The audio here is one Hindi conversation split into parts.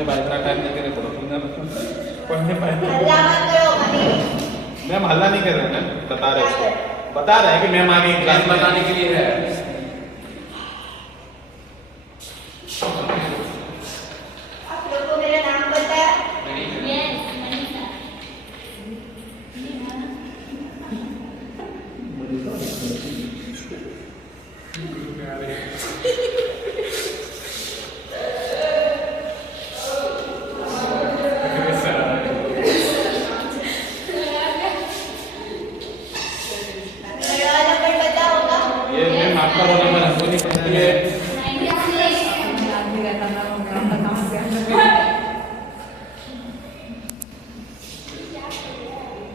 मैं भाई इतना टाइम नहीं करे पड़ो पढ़ने पाए। हल्ला मत करो मनी। मैम हल्ला नहीं कर रहे मैम, बता रहे हैं कि मैम आगे क्लास बताने के लिए है। आप लोग को मेरा नाम पता है? मेरा नंबर पता होगा? ये मैम आपका रोल नंबर हमको नहीं पता है।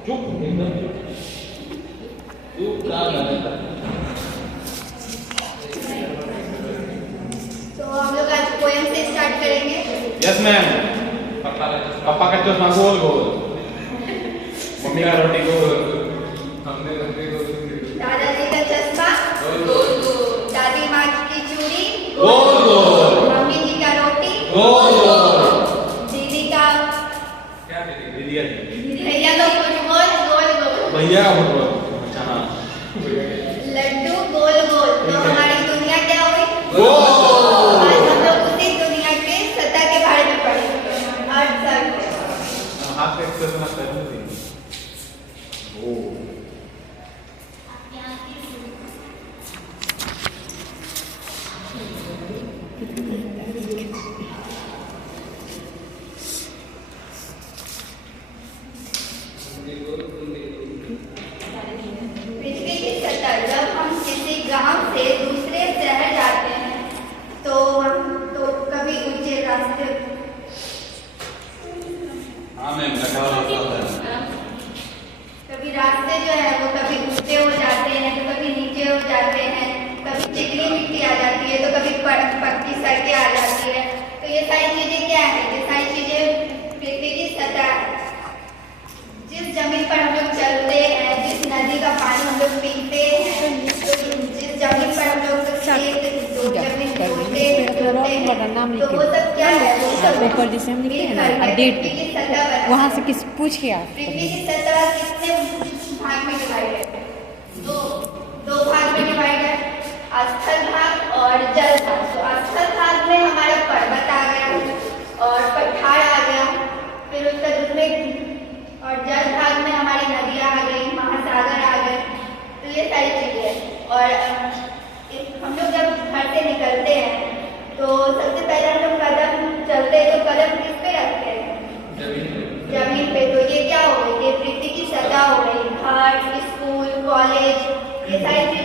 चुप एकदम चुप क्या करता है। तो हम लोग आज पोएम से स्टार्ट करेंगे। Yes ma'am. पापा का चश्मा गोल गोल, मम्मी का रोटी गोल, दादाजी का चश्मा गोल गोल, दादी माँ की चूड़ी गोल गोल, मम्मी जी का रोटी गोल गोल, दीदी का क्या दीदी भैया तो कुछ गोल गोल गोल, भैया का फुटबॉल। अच्छा हाँ लड्डू गोल गोल। तो हमारी दुनिया क्या हुई? गोल। आज हम लोग उसी दुनिया के सतह के बारे में पढ़ेंगे। अर्थ सर्कल। हाथ का एक्सप्रेशन आप कर लीजिए। ओ पृथ्वी की सतह, जब हम किसी गांव से दूसरे शहर जाते हैं तो कभी ऊंचे रास्ते, हाँ मैम लगा होता है। कभी रास्ते जो है वो कभी ऊंचे हो जाते हैं तो कभी नीचे हो जाते हैं, कभी चिकनी मिट्टी आ जाती है तो कभी पक्की सड़कें आ जाती है। तो ये सारी चीजें क्या है? ये सारी चीजें पृथ्वी की सतह है। जिस जमीन पर हम लोग चलते हैं, जिस नदी का पानी हम लोग पीते हैं, जिस जमीन पर हम लोग जमीन बोते हैं, तो वो सब क्या है? वो सब पेपर जिसे हम लिखते हैं ना डेट, पृथ्वी की सतह पर वहाँ से किस पूछ के आप पृथ्वी की सतह कितने भाग में डिवाइड है? दो भाग में डिवाइड है, स्थल भाग और जल भाग। तो स्थल भाग में हमारा पर्वत आ गया और पठार आ गया, फिर उसका दूसरे, और जल भाग में हमारी नदियाँ आ गई, महासागर आ गए। तो ये सारी चीजें। और हम लोग जब घर से निकलते हैं तो सबसे पहले हम लोग कदम चलते हैं तो कदम किस पे रखते हैं? जमीन पे। तो ये क्या हो गई? ये पृथ्वी की सतह हो गई। घर, स्कूल, कॉलेज, ये सारी चीजें